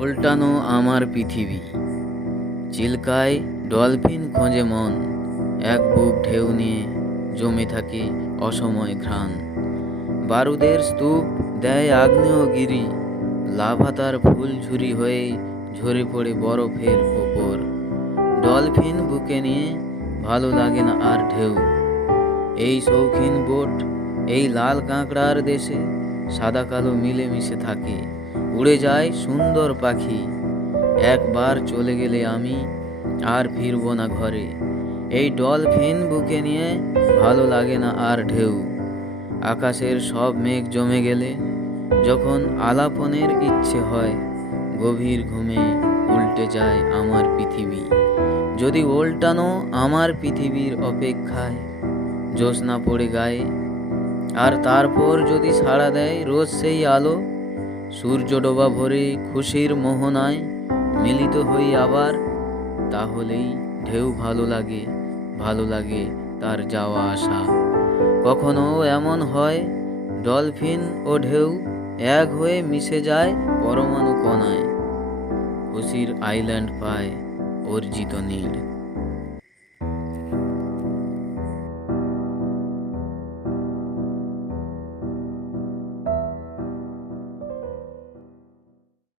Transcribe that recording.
উল্টানো আমার পৃথিবী। চিল্কায় ডলফিন খোঁজে মন, এক বুক ঢেউ নিয়ে জমে থাকে অসময় ঘ্রাণ। বারুদের স্তূপ দেয় আগ্নেয়গিরি, লাভা তার ফুল ঝুরি হয়ে ঝরে পড়ে বরফের ওপর ডলফিন বুকে নিয়ে ভালো লাগে না আর ঢেউ। এই শৌখিন বোট, এই লাল কাঁকড়ার দেশে সাদা কালো মিলেমিশে থাকে। উড়ে যায় সুন্দর পাখি। একবার চলে গেলে আমি আর ফিরব না ঘরে। এই ডলফিন বুকে নিয়ে ভালো লাগে না আর ঢেউ। আকাশের সব মেঘ জমে গেলে যখন আলাপনের ইচ্ছে হয়, গভীর ঘুমে উল্টে যায় আমার পৃথিবী। যদি উল্টানো আমার পৃথিবীর অপেক্ষায় জ্যোৎস্না পড়ে গায়ে, আর তারপর যদি সাড়া দেয় রোজ সেই আলো সূর্য ডোবা ভরে খুশির মোহনায় মিলিত হই আবার, তাহলেই ঢেউ ভালো লাগে ভালো লাগে তার যাওয়া আসা। কখনো এমন হয়, ডলফিন ও ঢেউ এক হয়ে মিশে যায় পরমাণু কণায়। খুশির আইল্যান্ড পায় অর্জিত নীড়